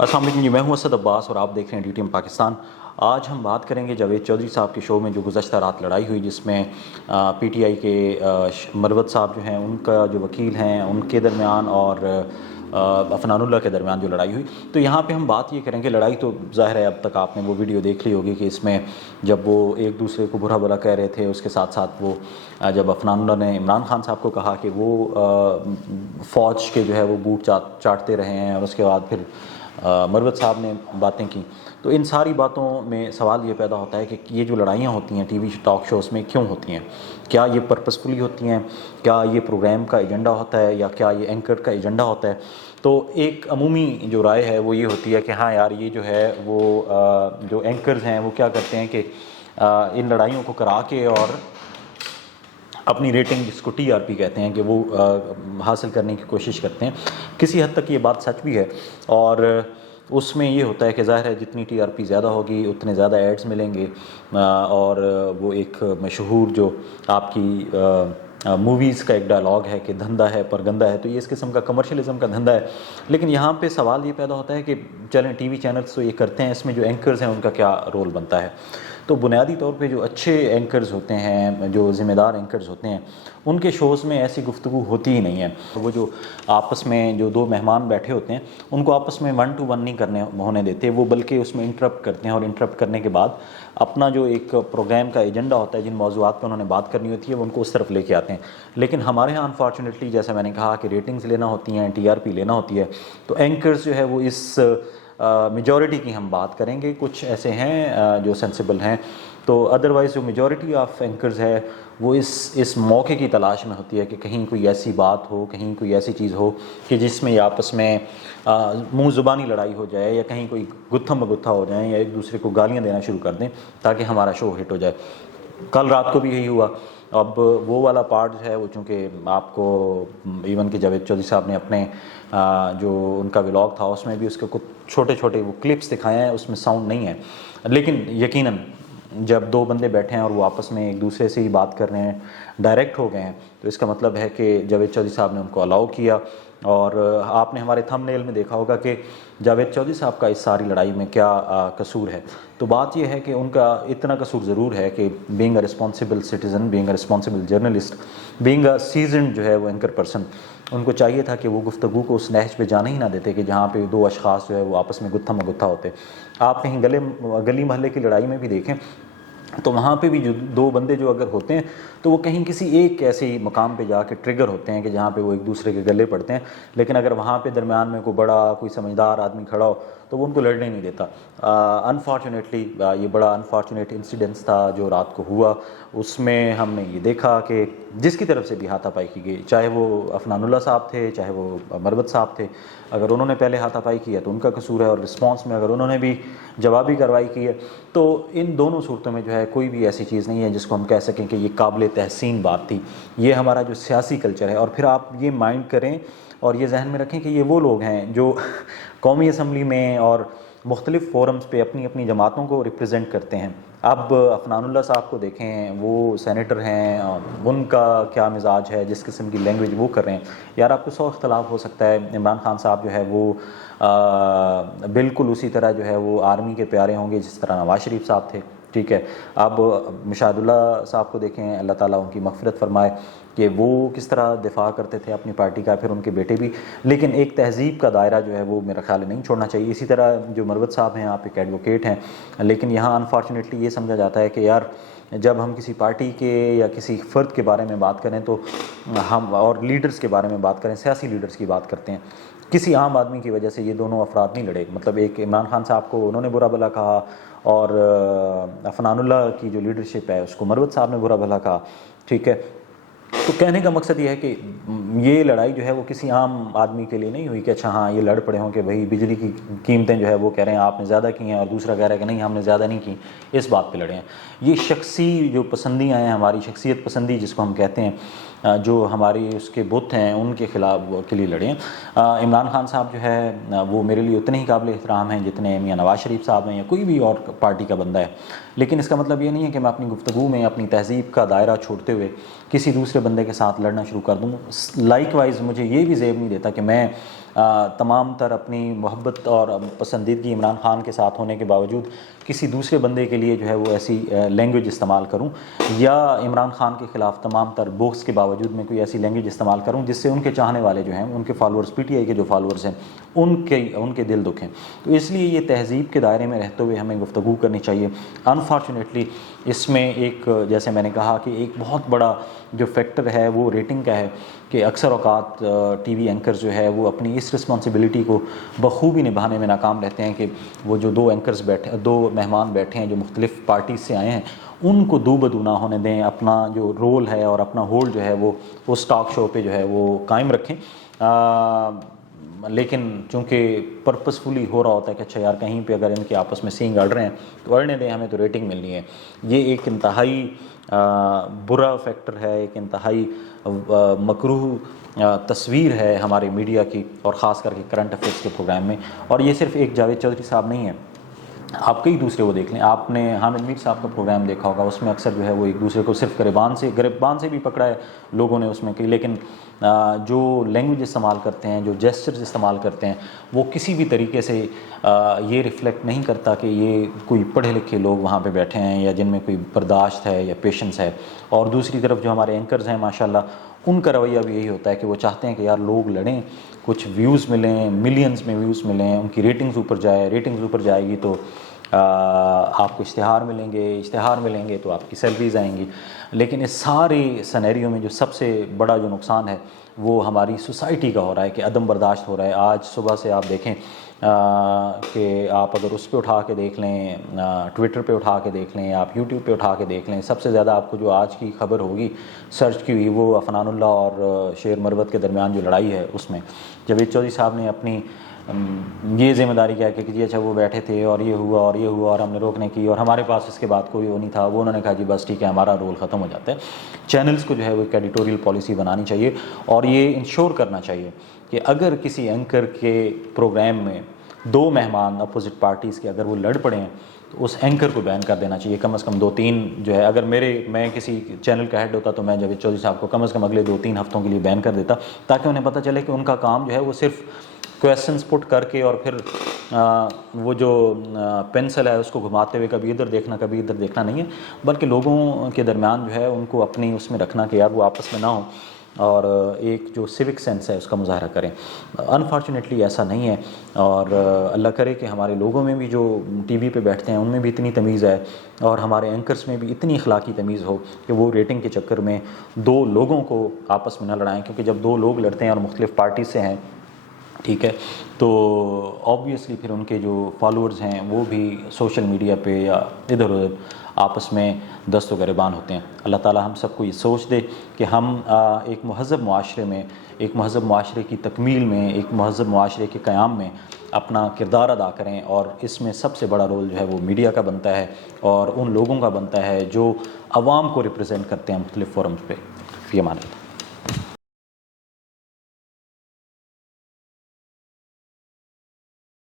السلام علیکم جی، میں ہوں اسد عباس اور آپ دیکھ رہے ہیں ڈی ٹی ایم پاکستان۔ آج ہم بات کریں گے جاوید چودھری صاحب کے شو میں جو گزشتہ رات لڑائی ہوئی، جس میں پی ٹی آئی کے مروت صاحب جو ہیں، ان کا جو وکیل ہیں، ان کے درمیان اور عفنان اللہ کے درمیان جو لڑائی ہوئی۔ تو یہاں پہ ہم بات یہ کریں کہ لڑائی تو ظاہر ہے، اب تک آپ نے وہ ویڈیو دیکھ لی ہوگی کہ اس میں جب وہ ایک دوسرے کو برا بھلا کہہ رہے تھے، اس کے ساتھ ساتھ وہ جب عفنان اللہ نے عمران خان صاحب کو کہا کہ وہ فوج کے جو ہے وہ بوٹ چاٹتے رہے ہیں، اور اس کے بعد پھر مروت صاحب نے باتیں کی، تو ان ساری باتوں میں سوال یہ پیدا ہوتا ہے کہ یہ جو لڑائیاں ہوتی ہیں ٹی وی ٹاک شوز میں کیوں ہوتی ہیں؟ کیا یہ پرپسفلی ہوتی ہیں؟ کیا یہ پروگرام کا ایجنڈا ہوتا ہے، یا کیا یہ اینکر کا ایجنڈا ہوتا ہے؟ تو ایک عمومی جو رائے ہے وہ یہ ہوتی ہے کہ ہاں یار، یہ جو ہے وہ جو اینکرز ہیں وہ کیا کرتے ہیں کہ ان لڑائیوں کو کرا کے اور اپنی ریٹنگ، جس کو ٹی آر پی کہتے ہیں، کہ وہ حاصل کرنے کی کوشش کرتے ہیں۔ کسی حد تک یہ بات سچ بھی ہے، اور اس میں یہ ہوتا ہے کہ ظاہر ہے جتنی ٹی آر پی زیادہ ہوگی اتنے زیادہ ایڈز ملیں گے، اور وہ ایک مشہور جو آپ کی موویز کا ایک ڈائلاگ ہے کہ دھندہ ہے پر گندہ ہے، تو یہ اس قسم کا کمرشلزم کا دھندہ ہے۔ لیکن یہاں پہ سوال یہ پیدا ہوتا ہے کہ چلیں ٹی وی چینلز تو یہ کرتے ہیں، اس میں جو اینکرز ہیں ان کا کیا رول بنتا ہے؟ تو بنیادی طور پہ جو اچھے اینکرز ہوتے ہیں، جو ذمہ دار اینکرز ہوتے ہیں، ان کے شوز میں ایسی گفتگو ہوتی ہی نہیں ہے۔ وہ جو آپس میں جو دو مہمان بیٹھے ہوتے ہیں، ان کو آپس میں 1 to 1 نہیں ہونے دیتے، وہ بلکہ اس میں انٹرپٹ کرتے ہیں، اور انٹرپٹ کرنے کے بعد اپنا جو ایک پروگرام کا ایجنڈا ہوتا ہے، جن موضوعات پہ انہوں نے بات کرنی ہوتی ہے، وہ ان کو اس طرف لے کے آتے ہیں۔ لیکن ہمارے ہاں انفارچونیٹلی، جیسے میں نے کہا کہ ریٹنگز لینا ہوتی ہیں، ٹی آر پی لینا ہوتی ہے، تو اینکرز جو ہے وہ اس میجورٹی کی ہم بات کریں گے، کچھ ایسے ہیں جو سینسیبل ہیں، تو ادروائز جو میجورٹی آف اینکرز ہے وہ اس موقع کی تلاش میں ہوتی ہے کہ کہیں کوئی ایسی بات ہو، کہیں کوئی ایسی چیز ہو کہ جس میں آپس میں منہ زبانی لڑائی ہو جائے، یا کہیں کوئی گتھم بگتھا ہو جائیں، یا ایک دوسرے کو گالیاں دینا شروع کر دیں، تاکہ ہمارا شو ہٹ ہو جائے۔ کل رات کو بھی یہی ہوا۔ اب وہ والا پارٹ جو ہے وہ، چونکہ آپ کو ایون کہ جاوید چودھری صاحب نے اپنے جو ان کا ولاگ تھا اس میں بھی اس کے کچھ چھوٹے چھوٹے وہ کلپس دکھائے ہیں، اس میں ساؤنڈ نہیں ہے، لیکن یقیناً جب دو بندے بیٹھے ہیں اور وہ آپس میں ایک دوسرے سے ہی بات کر رہے ہیں، ڈائریکٹ ہو گئے ہیں، تو اس کا مطلب ہے کہ جاوید چودھری صاحب نے ان کو الاؤ کیا۔ اور آپ نے ہمارے تھم نیل میں دیکھا ہوگا کہ جاوید چودھری صاحب کا اس ساری لڑائی میں کیا قصور ہے۔ تو بات یہ ہے کہ ان کا اتنا قصور ضرور ہے کہ being a responsible citizen, being a responsible journalist, being a seasoned جو ہے وہ اینکر پرسن، ان کو چاہیے تھا کہ وہ گفتگو کو اس نہج پہ جانے ہی نہ دیتے کہ جہاں پہ دو اشخاص جو ہے وہ آپس میں گتھا مگتھا ہوتے۔ آپ کہیں گلی محلے کی لڑائی میں بھی دیکھیں تو وہاں پہ بھی جو دو بندے جو اگر ہوتے ہیں تو وہ کہیں کسی ایک ایسے مقام پہ جا کے ٹریگر ہوتے ہیں کہ جہاں پہ وہ ایک دوسرے کے گلے پڑتے ہیں، لیکن اگر وہاں پہ درمیان میں کوئی بڑا، کوئی سمجھدار آدمی کھڑا ہو تو وہ ان کو لڑنے نہیں دیتا۔ انفارچونیٹلی یہ بڑا انفارچونیٹ انسیڈنس تھا جو رات کو ہوا۔ اس میں ہم نے یہ دیکھا کہ جس کی طرف سے بھی ہاتھا پائی کی گئی، چاہے وہ عفنان اللہ صاحب تھے، چاہے وہ مروت صاحب تھے، اگر انہوں نے پہلے ہاتھا پائی کی ہے تو ان کا قصور ہے، اور رسپانس میں اگر انہوں نے بھی جوابی کارروائی کی ہے، تو ان دونوں صورتوں میں جو ہے کوئی بھی ایسی چیز نہیں ہے جس کو ہم کہہ سکیں کہ یہ قابل تحسین بات تھی۔ یہ ہمارا جو سیاسی کلچر ہے، اور پھر آپ یہ مائنڈ کریں اور یہ ذہن میں رکھیں کہ یہ وہ لوگ ہیں جو قومی اسمبلی میں اور مختلف فورمز پہ اپنی اپنی جماعتوں کو ریپرزینٹ کرتے ہیں۔ اب عفنان اللہ صاحب کو دیکھیں، وہ سینیٹر ہیں، ان کا کیا مزاج ہے، جس قسم کی لینگویج وہ کر رہے ہیں، یار آپ کو 100 اختلاف ہو سکتا ہے۔ عمران خان صاحب جو ہے وہ بالکل اسی طرح جو ہے وہ آرمی کے پیارے ہوں گے جس طرح نواز شریف صاحب تھے، ٹھیک ہے۔ اب مشاہد اللہ صاحب کو دیکھیں، اللہ تعالیٰ ان کی مغفرت فرمائے، کہ وہ کس طرح دفاع کرتے تھے اپنی پارٹی کا، پھر ان کے بیٹے بھی، لیکن ایک تہذیب کا دائرہ جو ہے وہ میرا خیال ہے نہیں چھوڑنا چاہیے۔ اسی طرح جو مروت صاحب ہیں، آپ ایک ایڈوکیٹ ہیں، لیکن یہاں انفارچونیٹلی یہ سمجھا جاتا ہے کہ یار جب ہم کسی پارٹی کے یا کسی فرد کے بارے میں بات کریں تو ہم، اور لیڈرز کے بارے میں بات کریں، سیاسی لیڈرز کی بات کرتے ہیں، کسی عام آدمی کی وجہ سے یہ دونوں افراد نہیں لڑے۔ مطلب ایک عمران خان صاحب کو انہوں نے برا بھلا کہا، اور عفنان اللہ کی جو لیڈرشپ ہے اس کو مروت صاحب نے برا بھلا کہا، ٹھیک ہے۔ تو کہنے کا مقصد یہ ہے کہ یہ لڑائی جو ہے وہ کسی عام آدمی کے لیے نہیں ہوئی کہ اچھا ہاں یہ لڑ پڑے ہوں کہ بھئی بجلی کی قیمتیں جو ہے وہ کہہ رہے ہیں آپ نے زیادہ کی ہیں، اور دوسرا کہہ رہا ہے کہ نہیں ہم نے زیادہ نہیں کی، اس بات پہ لڑے ہیں۔ یہ شخصی جو پسندیاں ہیں، ہماری شخصیت پسندی جس کو ہم کہتے ہیں، جو ہماری اس کے بت ہیں، ان کے خلاف کے لیے لڑے ہیں۔ عمران خان صاحب جو ہے وہ میرے لیے اتنے ہی قابل احترام ہیں جتنے میاں نواز شریف صاحب ہیں یا کوئی بھی اور پارٹی کا بندہ ہے، لیکن اس کا مطلب یہ نہیں ہے کہ میں اپنی گفتگو میں اپنی تہذیب کا دائرہ چھوڑتے ہوئے کسی دوسرے بندے کے ساتھ لڑنا شروع کر دوں۔ لائک وائز مجھے یہ بھی زیب نہیں دیتا کہ میں تمام تر اپنی محبت اور پسندیدگی عمران خان کے ساتھ ہونے کے باوجود کسی دوسرے بندے کے لیے جو ہے وہ ایسی لینگویج استعمال کروں، یا عمران خان کے خلاف تمام تر بغض کے باوجود میں کوئی ایسی لینگویج استعمال کروں جس سے ان کے چاہنے والے جو ہیں، ان کے فالورز، پی ٹی آئی کے جو فالورز ہیں، ان کے دل دکھیں۔ تو اس لیے یہ تہذیب کے دائرے میں رہتے ہوئے ہمیں گفتگو کرنی چاہیے۔ انفارچونیٹلی اس میں ایک، جیسے میں نے کہا کہ ایک بہت بڑا جو فیکٹر ہے وہ ریٹنگ کا ہے، کہ اکثر اوقات ٹی وی اینکرز جو ہے وہ اپنی اس رسپانسبلٹی کو بخوبی نبھانے میں ناکام رہتے ہیں کہ وہ جو دو مہمان بیٹھے ہیں جو مختلف پارٹیز سے آئے ہیں، ان کو دو بدو نہ ہونے دیں، اپنا جو رول ہے اور اپنا ہولڈ جو ہے وہ اس ٹاک شو پہ جو ہے وہ قائم رکھیں۔ لیکن چونکہ پرپسفلی ہو رہا ہوتا ہے کہ اچھا یار کہیں پہ اگر ان کے آپس میں سینگ اڑ رہے ہیں تو اڑنے دیں، ہمیں تو ریٹنگ ملنی ہے، یہ ایک انتہائی برا فیکٹر ہے، ایک انتہائی مکروہ تصویر ہے ہمارے میڈیا کی، اور خاص کر کے کرنٹ افیئرس کے پروگرام میں۔ اور یہ صرف ایک جاوید چودھری صاحب نہیں ہیں، آپ کئی دوسرے وہ دیکھ لیں۔ آپ نے حامد میر صاحب کا پروگرام دیکھا ہوگا، اس میں اکثر جو ہے وہ ایک دوسرے کو صرف گریبان سے بھی پکڑا ہے لوگوں نے اس میں کی، لیکن جو لینگویج استعمال کرتے ہیں، جو جیسچرز استعمال کرتے ہیں، وہ کسی بھی طریقے سے یہ ریفلیکٹ نہیں کرتا کہ یہ کوئی پڑھے لکھے لوگ وہاں پہ بیٹھے ہیں یا جن میں کوئی برداشت ہے یا پیشنس ہے۔ اور دوسری طرف جو ہمارے اینکرز ہیں ماشاءاللہ، ان کا رویہ بھی یہی ہوتا ہے کہ وہ چاہتے ہیں کہ یار لوگ لڑیں، کچھ ویوز ملیں، ملینز میں ویوز ملیں، ان کی ریٹنگز اوپر جائے گی تو آپ کو اشتہار ملیں گے تو آپ کی سیلریز آئیں گی۔ لیکن اس سارے سینیریو میں جو سب سے بڑا جو نقصان ہے وہ ہماری سوسائٹی کا ہو رہا ہے کہ عدم برداشت ہو رہا ہے۔ آج صبح سے آپ دیکھیں کہ آپ اگر اس پہ اٹھا کے دیکھ لیں، ٹویٹر پہ اٹھا کے دیکھ لیں، آپ یوٹیوب پہ اٹھا کے دیکھ لیں، سب سے زیادہ آپ کو جو آج کی خبر ہوگی سرچ کی ہوئی وہ عفنان اللہ اور شیر مروت کے درمیان جو لڑائی ہے، اس میں جاوید چودھری صاحب نے اپنی یہ ذمہ داری کیا کہ جی اچھا وہ بیٹھے تھے اور یہ ہوا اور ہم نے روکنے کی، اور ہمارے پاس اس کے بعد کوئی وہ نہیں تھا، وہ انہوں نے کہا جی بس ٹھیک ہے ہمارا رول ختم ہو جاتا ہے۔ چینلز کو جو ہے وہ ایک ایڈیٹوریل پالیسی بنانی چاہیے، اور یہ انشور کرنا چاہیے کہ اگر کسی اینکر کے پروگرام میں دو مہمان اپوزٹ پارٹیز کے اگر وہ لڑ پڑے ہیں تو اس اینکر کو بین کر دینا چاہیے، کم از کم 2-3 جو ہے، اگر میں کسی چینل کا ہیڈ ہوتا تو میں جاوید چودھری صاحب کو کم از کم اگلے 2-3 ہفتوں کے لیے بین کر دیتا، تاکہ انہیں پتہ چلے کہ ان کا کام جو ہے وہ صرف کویسچنس پٹ کر کے اور پھر وہ جو پینسل ہے اس کو گھماتے ہوئے کبھی ادھر دیکھنا نہیں ہے، بلکہ لوگوں کے درمیان جو ہے ان کو اپنی اس میں رکھنا کہ یار وہ آپس میں نہ ہوں اور ایک جو سیوک سینس ہے اس کا مظاہرہ کریں۔ انفارچونیٹلی ایسا نہیں ہے، اور اللہ کرے کہ ہمارے لوگوں میں بھی جو ٹی وی پہ بیٹھتے ہیں ان میں بھی اتنی تمیز ہے، اور ہمارے اینکرز میں بھی اتنی اخلاقی تمیز ہو کہ وہ ریٹنگ کے چکر میں دو لوگوں کو آپس میں نہ لڑائیں، کیونکہ جب دو لوگ لڑتے ہیں اور مختلف پارٹی سے ہیں، ٹھیک ہے، تو آبویسلی پھر ان کے جو فالورز ہیں وہ بھی سوشل میڈیا پہ یا ادھر ادھر آپس میں دست و گریبان ہوتے ہیں۔ اللہ تعالی ہم سب کو یہ سوچ دے کہ ہم ایک مہذب معاشرے میں، ایک مہذب معاشرے کی تکمیل میں، ایک مہذب معاشرے کے قیام میں اپنا کردار ادا کریں، اور اس میں سب سے بڑا رول جو ہے وہ میڈیا کا بنتا ہے اور ان لوگوں کا بنتا ہے جو عوام کو ریپرزینٹ کرتے ہیں مختلف فورمز پہ۔ فی امان اللہ۔